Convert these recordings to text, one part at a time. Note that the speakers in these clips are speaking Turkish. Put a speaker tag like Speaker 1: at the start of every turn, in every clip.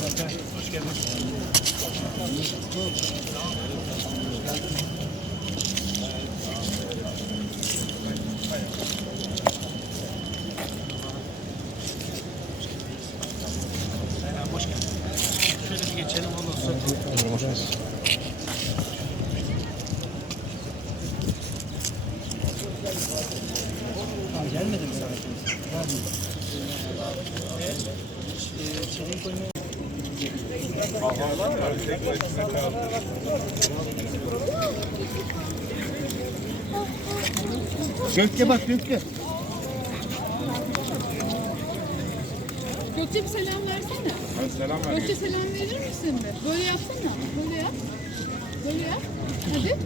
Speaker 1: Hoş geldin. Şöyle bir geçelim ondan sonra. Ha, gelmedi mi sana? Gökçe bak Gökçe.
Speaker 2: Gökçe bir selam versene.
Speaker 3: Selam ver.
Speaker 2: Gökçe selam verir misin bir? Böyle yapsana. Böyle yap. Böyle yap. Hadi.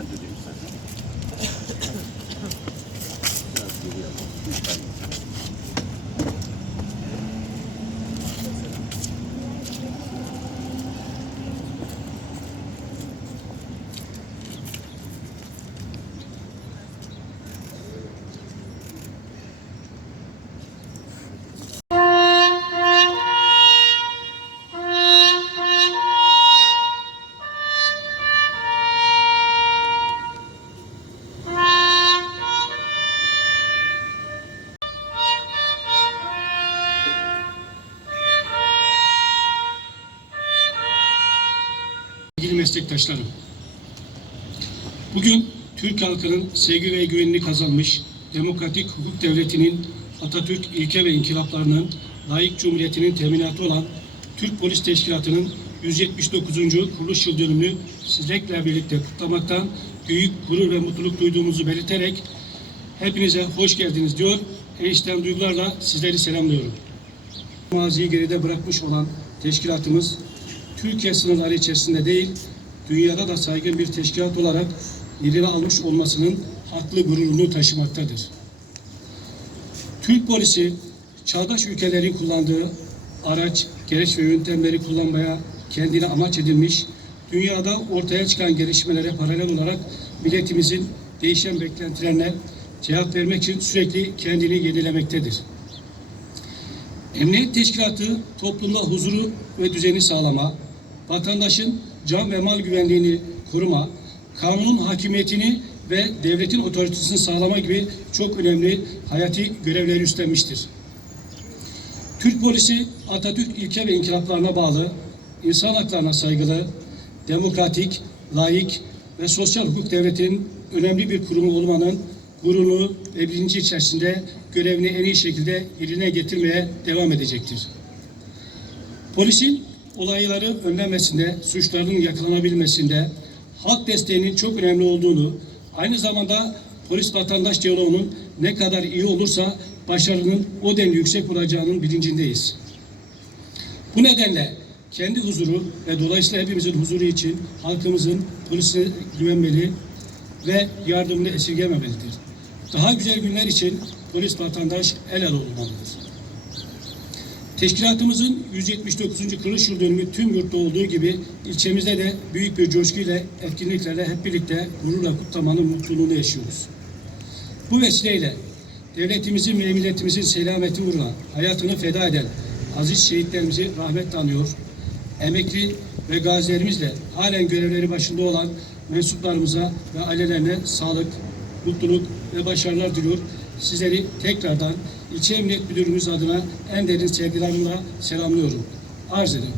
Speaker 3: Ben de diyeyim
Speaker 4: Sevgili meslektaşlarım, bugün Türk halkının sevgi ve güvenini kazanmış demokratik hukuk devletinin Atatürk ilke ve inkılaplarının layık cumhuriyetinin teminatı olan Türk Polis Teşkilatı'nın 179. kuruluş yıl dönümünü sizlerle birlikte kutlamaktan büyük gurur ve mutluluk duyduğumuzu belirterek hepinize hoş geldiniz diyor. En içten duygularla sizleri selamlıyorum. Maziyi geride bırakmış olan teşkilatımız Türkiye sınırları içerisinde değil, dünyada da saygın bir teşkilat olarak yerini almış olmasının haklı gururunu taşımaktadır. Türk polisi çağdaş ülkelerin kullandığı araç, gereç ve yöntemleri kullanmaya kendine amaç edilmiş, dünyada ortaya çıkan gelişmelere paralel olarak milletimizin değişen beklentilerine cevap vermek için sürekli kendini yenilemektedir. Emniyet Teşkilatı toplumda huzuru ve düzeni sağlama, vatandaşın can ve mal güvenliğini koruma, kanunun hakimiyetini ve devletin otoritesini sağlama gibi çok önemli hayati görevleri üstlenmiştir. Türk polisi Atatürk ilke ve inkılaplarına bağlı, insan haklarına saygılı, demokratik, layık ve sosyal hukuk devletinin önemli bir kurumu olmanın gururunu ve bilinci içerisinde görevini en iyi şekilde yerine getirmeye devam edecektir. Polisin olayları önlemesinde, suçların yakalanabilmesinde halk desteğinin çok önemli olduğunu, aynı zamanda polis vatandaş diyaloğunun ne kadar iyi olursa başarının o denli yüksek olacağının bilincindeyiz. Bu nedenle kendi huzuru ve dolayısıyla hepimizin huzuru için halkımızın polisine güvenmeli ve yardımını esirgememelidir. Daha güzel günler için polis vatandaş el ele olmalıdır. Teşkilatımızın 179. kuruluş yıl dönümü tüm yurtta olduğu gibi ilçemizde de büyük bir coşkuyla, etkinliklerle hep birlikte gururla kutlamanın mutluluğunu yaşıyoruz. Bu vesileyle devletimizin ve milletimizin selameti uğruna hayatını feda eden aziz şehitlerimizi rahmetle anıyor. Emekli ve gazilerimizle halen görevleri başında olan mensuplarımıza ve ailelerine sağlık, mutluluk ve başarılar diliyor. Sizleri tekrardan ilçe emniyet müdürümüz adına en derin sevgilerimle selamlıyorum. Arz ederim.